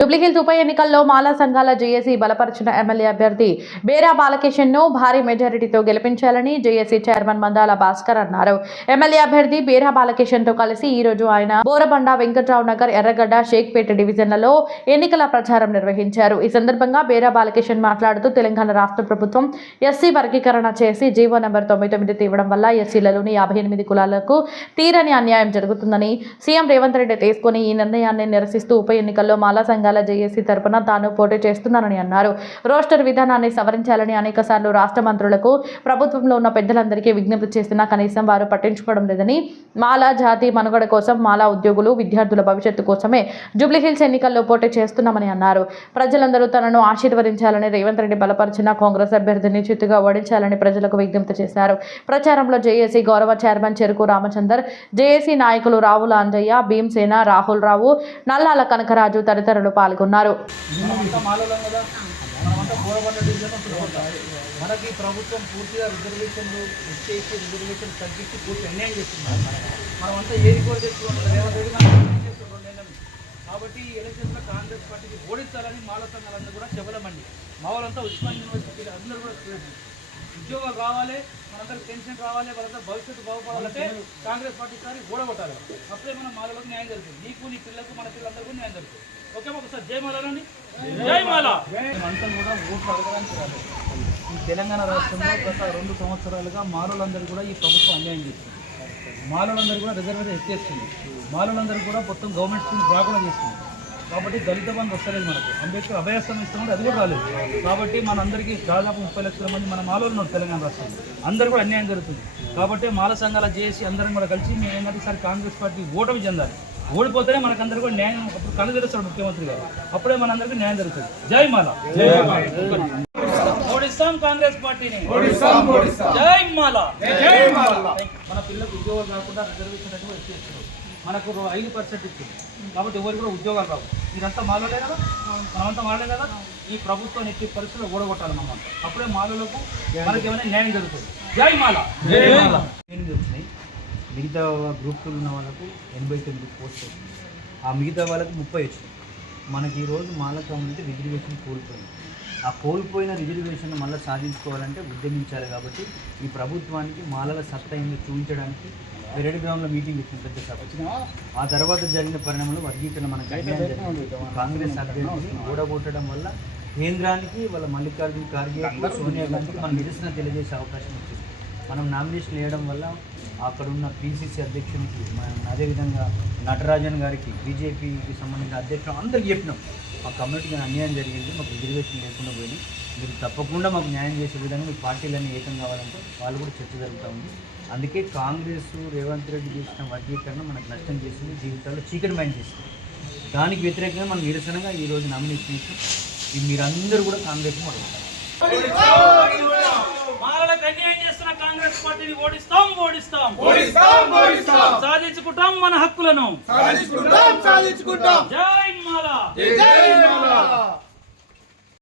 జూబ్లీహిల్స్ ఉప ఎన్నికల్లో మాలా సంఘాల జేఏసీ బలపరిచిన ఎమ్మెల్యే అభ్యర్థి బేరా బాలకిషన్ను భారీ మెజారిటీతో గెలిపించాలని జేఏసీ చైర్మన్ మందాల భాస్కర్ అన్నారు. ఎమ్మెల్యే అభ్యర్థి బేరా బాలకిషన్తో కలిసి ఈ రోజు ఆయన బోరబండ వెంకట్రావు నగర్ ఎర్రగడ్డ షేక్పేట డివిజన్లలో ఎన్నికల ప్రచారం నిర్వహించారు. ఈ సందర్భంగా బేరా బాలకిషన్ మాట్లాడుతూ తెలంగాణ రాష్ట్ర ప్రభుత్వం ఎస్సీ వర్గీకరణ చేసి జీవో నెంబర్ తొమ్మిది తొమ్మిది తీయడం వల్ల ఎస్సీలలోని యాభై ఎనిమిది కులాలకు తీరని అన్యాయం జరుగుతుందని సీఎం రేవంత్ రెడ్డి తీసుకుని ఈ నిర్ణయాన్ని నిరసిస్తూ ఉప ఎన్నికల్లో మాలా సంఘాల జేఏసీ తరపున తాను పోటీ చేస్తున్నానని అన్నారు. రోస్టర్ విధానాన్ని సవరించాలని అనేక సార్లు రాష్ట్ర మంత్రులకు ప్రభుత్వంలో ఉన్న పెద్దలందరికీ విజ్ఞప్తి చేసినా కనీసం వారు పట్టించుకోవడం లేదని మాలా జాతి మనుగడ కోసం మాలా ఉద్యోగులు విద్యార్థుల భవిష్యత్తు కోసమే జూబ్లీహిల్స్ ఎన్నికల్లో పోటీ చేస్తున్నామని అన్నారు. ప్రజలందరూ తనను ఆశీర్వదించాలని రేవంత్ రెడ్డి బలపరిచిన కాంగ్రెస్ అభ్యర్థిని చిత్తుగా ఓడించాలని ప్రజలకు విజ్ఞప్తి చేశారు. ప్రచారంలో జేఏసీ గౌరవ చైర్మన్ చెరుకు రామచందర్ జేఏసీ నాయకులు రావుల అంజయ్య భీమసేన రాహుల్ రావు నల్లాల కనకరాజు తదితరులు పాల్గొన్నారు. మనమంతా మనకి ప్రభుత్వం పూర్తిగా రిజర్వేషన్లు ఇచ్చేసి రిజర్వేషన్ తగ్గించి పూర్తి అన్యాయం చేస్తున్నారు. మనమంతా ఏది కోరి తెచ్చుకుంటాం రేవంత్ రెడ్డి మనం చేస్తున్నాం కాబట్టి ఈ ఎలక్షన్లో కాంగ్రెస్ పార్టీకి ఓడించాలని మాల సంఘాలందరూ కూడా చెప్పలేమండి మా వాళ్ళంతా ఉస్మాన్ యూనివర్సిటీ అందరూ కూడా స్టూడెంట్స్ ఉద్యోగాలు రావాలి మనందరికి పెన్షన్ రావాలి వాళ్ళంతా భవిష్యత్తు బాగుపడాలంటే కాంగ్రెస్ పార్టీ సారి ఓడగొట్టాలి. అప్పుడే మనం మాలలకు న్యాయం జరుగుతుంది. నీకు నీ పిల్లలకు మన పిల్లలందరికీ న్యాయం జరుగుతుంది. ఓకే ఒకసారి జై మాలండి జై మాల. అంతా కూడా ఓట్లు అడగడానికి రాదు ఈ తెలంగాణ రాష్ట్రంలో గత రెండు సంవత్సరాలుగా మాలోలందరూ కూడా ఈ ప్రభుత్వం అన్యాయం చేస్తుంది మాలోలందరూ కూడా రిజర్వేషన్ ఎత్తేస్తుంది. మాలోలందరూ కూడా మొత్తం గవర్నమెంట్ స్కూల్ రాకుండా చేస్తుంది. కాబట్టి దళిత బంధు వస్తలేదు మనకు. అంబేద్కర్ అభయాస్తం ఇస్తామంటే అది కూడా రాలేదు. కాబట్టి మనందరికీ దాదాపు ముప్పై లక్షల మంది మన మాలో ఉన్నారు తెలంగాణ రాష్ట్రంలో. అందరూ కూడా అన్యాయం జరుగుతుంది. కాబట్టి మాల సంఘాల చేసి అందరం కూడా కలిసి మేము ఏంటంటే ఈసారి కాంగ్రెస్ పార్టీ ఓటమి చెందాలి. ఓడిపోతేనే మనకందరికీ కూడా న్యాయం అప్పుడు కళ్ళు తెరుస్తాడు ముఖ్యమంత్రి గారు. అప్పుడే మనందరికీ న్యాయం జరుగుతుంది. జై మాల. ఓడిస్తాం కాంగ్రెస్ పార్టీని. జై మాల. మన పిల్లలకు ఉద్యోగాలు రాకుండా రిజర్వేషన్ అనేది మనకు ఐదు పర్సెంట్ ఇచ్చింది. కాబట్టి ఎవరు కూడా ఉద్యోగాలు రావు. ఇదంతా మాలోనే కదా? మనమంతా మాలే కదా? ఈ ప్రభుత్వం ఎట్టి పరిస్థితులు ఓడగొట్టాలి మనం అప్పుడే మాలలకు మనకి ఏమైనా న్యాయం జరుగుతుంది. జై మాల. ఎనిమిది వచ్చినాయి. మిగతా గ్రూప్లో ఉన్న వాళ్ళకు ఎనభై తొమ్మిది పోస్ట్ వచ్చింది ఆ మిగతా వాళ్ళకి ముప్పై వచ్చింది మనకి ఈరోజు మాలక అంటే రిజర్వేషన్ కోల్పోయింది. ఆ కోల్పోయిన రిజర్వేషన్ మళ్ళీ సాధించుకోవాలంటే ఉద్యమించాలి కాబట్టి ఈ ప్రభుత్వానికి మాలల సత్తా ఏందో చూపించడానికి పెరడి గ్రౌండ్లో మీటింగ్ ఇచ్చింది పెద్ద సభ. ఆ తర్వాత జరిగిన పరిణామంలో వర్గీకరణ మనకు కాంగ్రెస్ అభ్యర్థిని ఓడగొట్టడం వల్ల కేంద్రానికి వాళ్ళ మల్లికార్జున ఖార్గే సోనియా గాంధీకి మనం నిరసన తెలియజేసే అవకాశం వచ్చింది. మనం నామినేషన్ వేయడం వల్ల అక్కడ ఉన్న పీసీసీ అధ్యక్షునికి మనం అదేవిధంగా నటరాజన్ గారికి బీజేపీకి సంబంధించిన అధ్యక్షులు అందరికి చెప్పినాం. మా కమ్యూనిటీకి అన్యాయం జరిగింది మాకు రిజర్వేషన్ లేకుండా పోయింది. మీరు తప్పకుండా మాకు న్యాయం చేసే విధంగా మీ పార్టీలన్నీ ఏకం కావాలంటే వాళ్ళు కూడా చర్చ జరుగుతూ ఉంది. అందుకే కాంగ్రెస్ రేవంత్ రెడ్డి చేసిన వర్గీకరణ మనకు నష్టం చేసింది జీవితాల్లో చీకటి మైండ్ చేసింది. దానికి వ్యతిరేకంగా మనం నిరసనగా ఈరోజు నామినేషన్ ఇచ్చాం మీరందరూ కూడా కాంగ్రెస్ మొదలుతారు కాంగ్రెస్ పార్టీని ఓడిస్తాం ఓడిస్తాం. ఓడిస్తాం ఓడిస్తాం. సాధించుకుంటాం మన హక్కులను. సాధించుకుంటాం సాధించుకుంటాం. జై మాల. జై మాల.